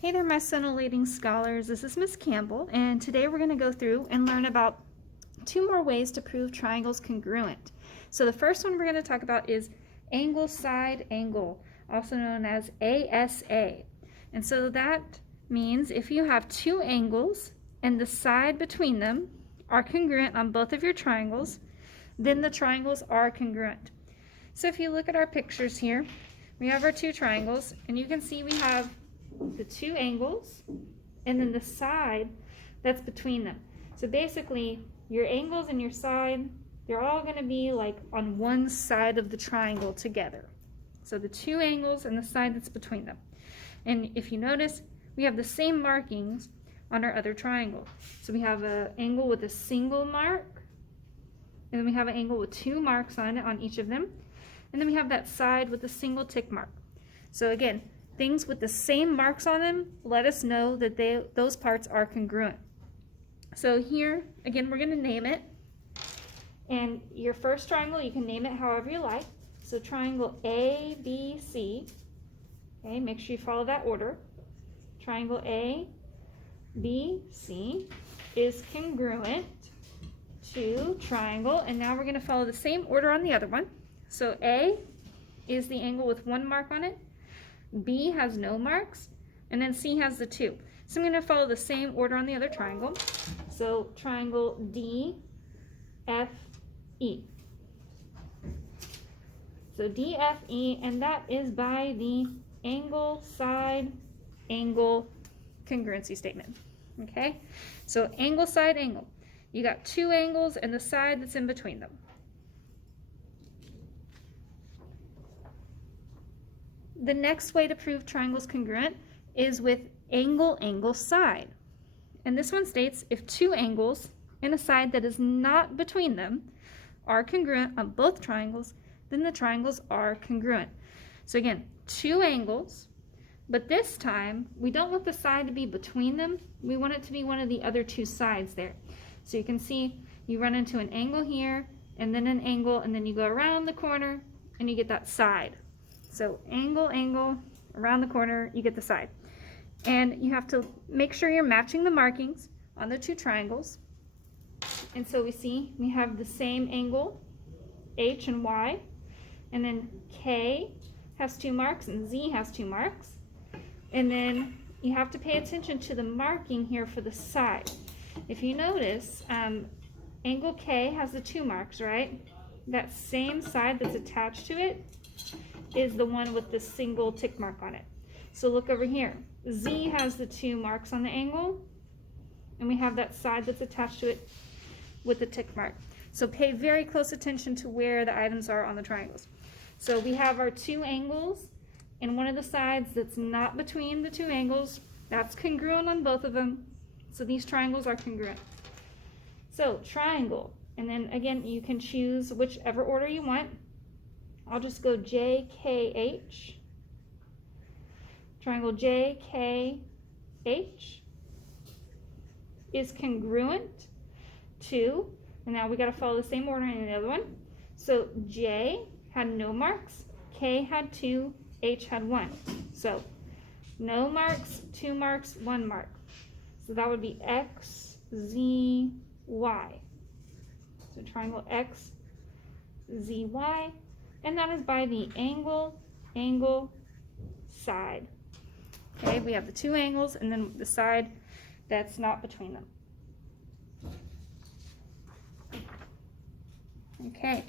Hey there, my scintillating scholars. This is Miss Campbell, and today we're going to go through and learn about two more ways to prove triangles congruent. So the first one we're going to talk about is angle side angle, also known as ASA. And so that means if you have two angles and the side between them are congruent on both of your triangles, then the triangles are congruent. So if you look at our pictures here, we have our two triangles, and you can see we have the two angles and then the side that's between them. So basically your angles and your side, they're all going to be like on one side of the triangle together. So the two angles and the side that's between them. And if you notice, we have the same markings on our other triangle. So we have an angle with a single mark, and then we have an angle with two marks on it on each of them, and then we have that side with a single tick mark. So again, things with the same marks on them let us know that those parts are congruent. So here, again, we're going to name it. And your first triangle, you can name it however you like. So triangle ABC. Okay, make sure you follow that order. Triangle ABC is congruent to triangle. And now we're going to follow the same order on the other one. So A is the angle with one mark on it. B has no marks, and then C has the two. So I'm going to follow the same order on the other triangle. So triangle DFE. So DFE, and that is by the angle side angle congruency statement. Okay, so angle side angle. You got two angles and the side that's in between them. The next way to prove triangles congruent is with angle, angle, side. And this one states if two angles and a side that is not between them are congruent on both triangles, then the triangles are congruent. So again, two angles, but this time we don't want the side to be between them. We want it to be one of the other two sides there. So you can see you run into an angle here, and then an angle, and then you go around the corner and you get that side. So angle, angle, around the corner, you get the side. And you have to make sure you're matching the markings on the two triangles. And so we see we have the same angle, H and Y, and then K has two marks and Z has two marks. And then you have to pay attention to the marking here for the side. If you notice, angle K has the two marks, right? That same side that's attached to it is the one with the single tick mark on it. So look over here. Z has the two marks on the angle, and we have that side that's attached to it with the tick mark. So pay very close attention to where the items are on the triangles. So we have our two angles, and one of the sides that's not between the two angles, that's congruent on both of them. So these triangles are congruent. So triangle, and then again, you can choose whichever order you want. I'll just go JKH. Triangle JKH is congruent to, and now we got to follow the same order in the other one. So J had no marks, K had two, H had one. So no marks, two marks, one mark. So that would be X, Z, Y. So triangle X, Z, Y. And that is by the angle, angle, side. Okay, we have the two angles and then the side that's not between them. Okay.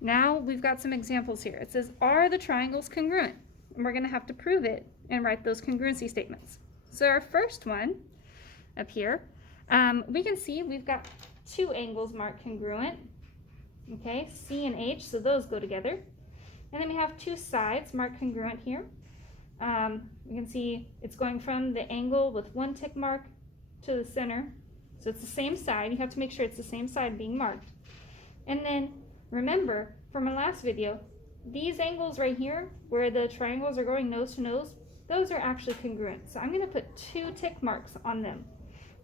Now we've got some examples here. It says, are the triangles congruent? And we're going to have to prove it and write those congruency statements. So our first one up here, we can see we've got two angles marked congruent. Okay, C and H, so those go together. And then we have two sides marked congruent here. We can see it's going from the angle with one tick mark to the center. So it's the same side. You have to make sure it's the same side being marked. And then remember from our last video, these angles right here where the triangles are going nose to nose, those are actually congruent. So I'm going to put two tick marks on them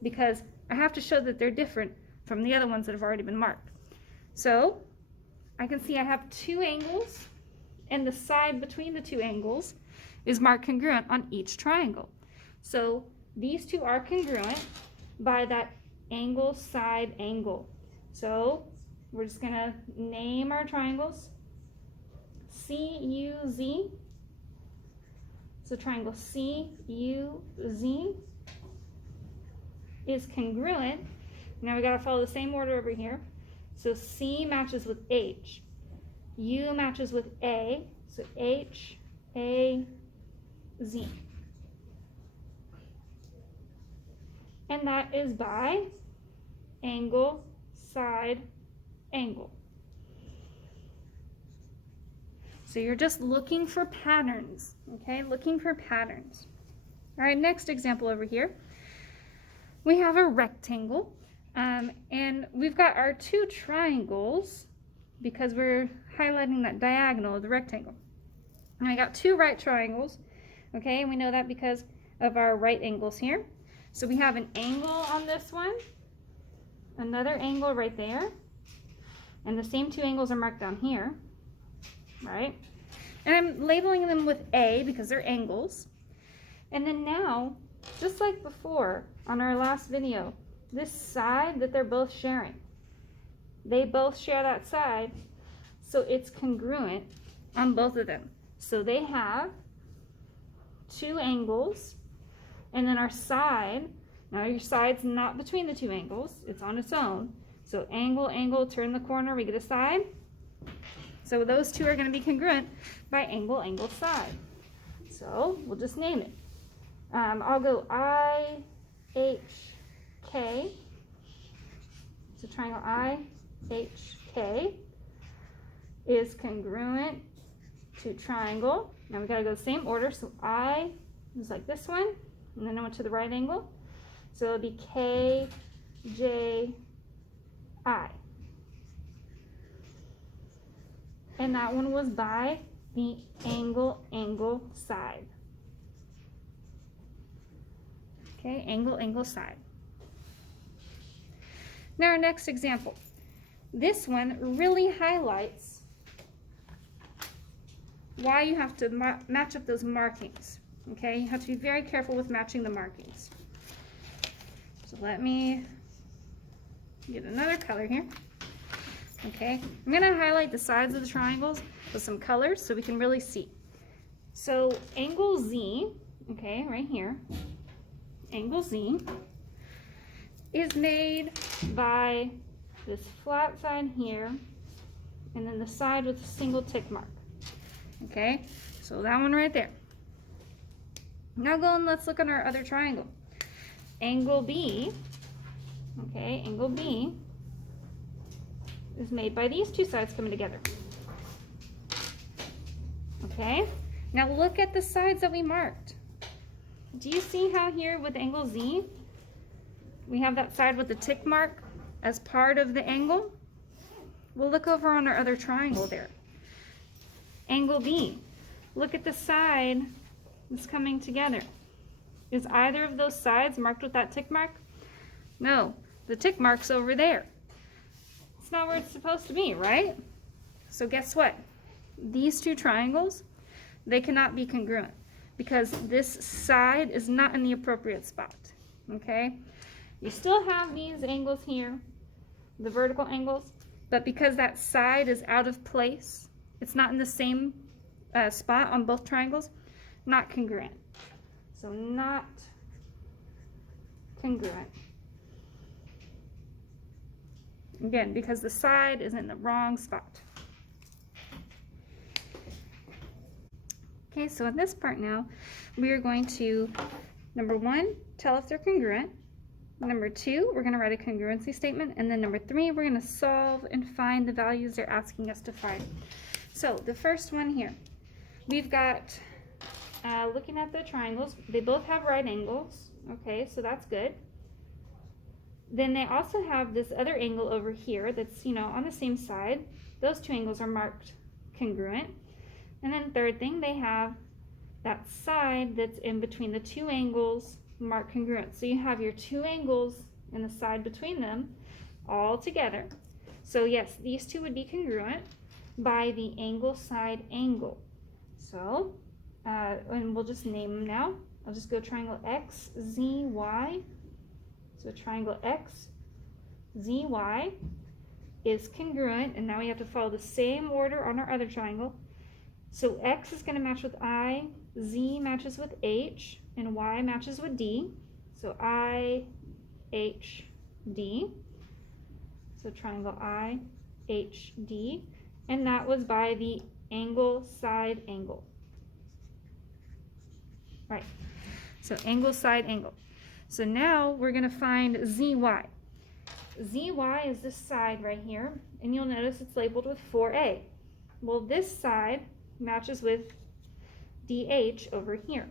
because I have to show that they're different from the other ones that have already been marked. So I can see I have two angles, and the side between the two angles is marked congruent on each triangle. So these two are congruent by that angle, side, angle. So we're just going to name our triangles. CUZ. So triangle CUZ is congruent. Now we got to follow the same order over here. So C matches with H. U matches with A. So H, A, Z. And that is by angle, side, angle. So you're just looking for patterns, okay? Looking for patterns. All right, next example over here. We have a rectangle, and we've got our two triangles because we're highlighting that diagonal of the rectangle. And I got two right triangles, okay? And we know that because of our right angles here. So we have an angle on this one, another angle right there, and the same two angles are marked down here, right? And I'm labeling them with A because they're angles. And then now, just like before on our last video, this side that they're both sharing, they both share that side, so it's congruent on both of them. So they have two angles, and then our side, now your side's not between the two angles, it's on its own. So angle, angle, turn the corner, we get a side. So those two are going to be congruent by angle, angle, side. So we'll just name it. I'll go IHK. So triangle IHK is congruent to triangle. Now we got to go the same order. So I is like this one, and then I went to the right angle. So it'll be KJI. And that one was by the angle, angle, side. Okay, angle, angle, side. Now our next example. This one really highlights why you have to match up those markings. Okay, you have to be very careful with matching the markings. So let me get another color here. Okay, I'm going to highlight the sides of the triangles with some colors so we can really see. So angle Z, okay, right here, angle Z is made by this flat side here and then the side with a single tick mark. Okay, so that one right there. Now go and let's look at our other triangle. Angle B, okay, angle B is made by these two sides coming together. Okay, now look at the sides that we marked. Do you see how here with angle Z, we have that side with the tick mark as part of the angle? We'll look over on our other triangle there. Angle B, look at the side that's coming together. Is either of those sides marked with that tick mark? No, the tick mark's over there. It's not where it's supposed to be, right? So guess what? These two triangles, they cannot be congruent because this side is not in the appropriate spot, okay? You still have these angles here, the vertical angles, but because that side is out of place, it's not in the same spot on both triangles, not congruent. So not congruent. Again, because the side is in the wrong spot. Okay, so in this part now, we are going to, number one, tell if they're congruent. Number two, we're going to write a congruency statement. And then number three, we're going to solve and find the values they're asking us to find. So the first one here, we've got, looking at the triangles, they both have right angles. Okay, so that's good. Then they also have this other angle over here that's, on the same side. Those two angles are marked congruent. And then third thing, they have that side that's in between the two angles marked congruent. So you have your two angles and the side between them all together. So yes, these two would be congruent by the angle, side, angle. So and we'll just name them now. I'll just go triangle X, Z, Y. So triangle X, Z, Y is congruent, and now we have to follow the same order on our other triangle. So X is going to match with I, Z matches with H, and Y matches with D. So I, H, D. So triangle I, H, D. And that was by the angle, side, angle. Right. So angle, side, angle. So now we're going to find ZY. ZY is this side right here, and you'll notice it's labeled with 4A. Well, this side matches with DH over here.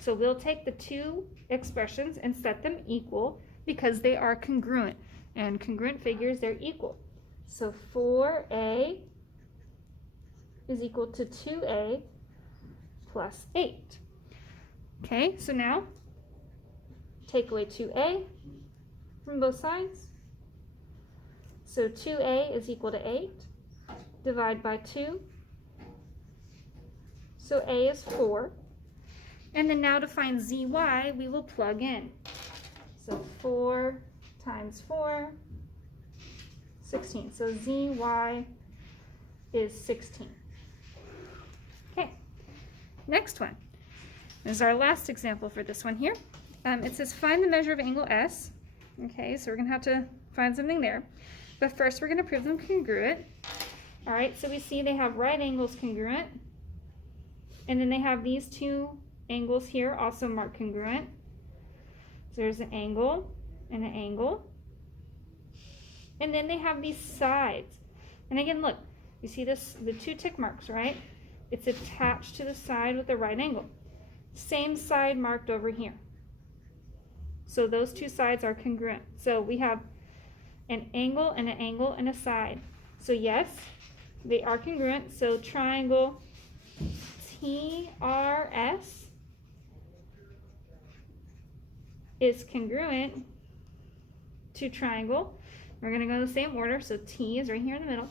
So we'll take the two expressions and set them equal because they are congruent. And congruent figures, they're equal. So 4A is equal to 2A plus 8. Okay, so now take away 2A from both sides. So 2A is equal to 8. Divide by 2. So A is 4. And then now to find ZY, we will plug in. So 4 times 4, 16. So ZY is 16. Okay, next one. This is our last example for this one here. It says find the measure of angle S. Okay, so we're going to have to find something there. But first we're going to prove them congruent. All right, so we see they have right angles congruent. And then they have these two angles here also marked congruent. So there's an angle and an angle. And then they have these sides. And again, look, you see this, the two tick marks, right? It's attached to the side with the right angle. Same side marked over here. So those two sides are congruent. So we have an angle and an angle and a side. So yes, they are congruent. So triangle TRS is congruent to triangle. We're going to go in the same order. So T is right here in the middle.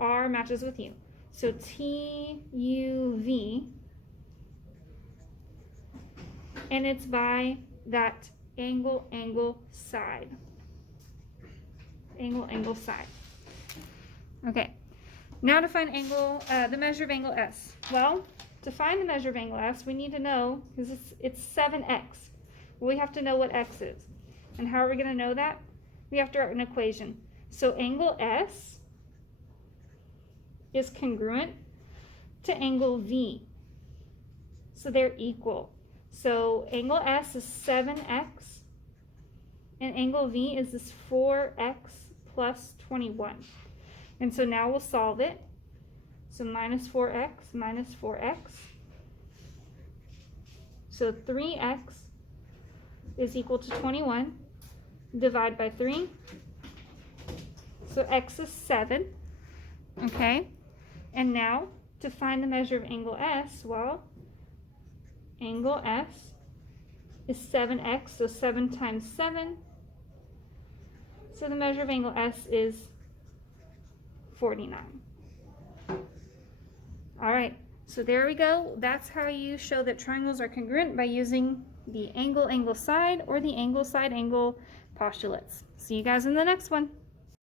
R matches with U. So TUV, and it's by that angle, angle, side. Angle, angle, side. Okay, now to find angle, the measure of angle S. Well, to find the measure of angle S, we need to know, because it's 7x. We have to know what x is. And how are we going to know that? We have to write an equation. So angle S is congruent to angle V. So they're equal. So angle S is 7x, and angle V is this 4x plus 21. And so now we'll solve it. So minus 4x minus 4x. So 3x is equal to 21. Divide by 3. So x is 7. Okay. And now to find the measure of angle S, well, angle S is 7x, so 7 times 7. So the measure of angle S is 49. All right, so there we go. That's how you show that triangles are congruent, by using the angle, angle, side, or the angle, side, angle postulates. See you guys in the next one.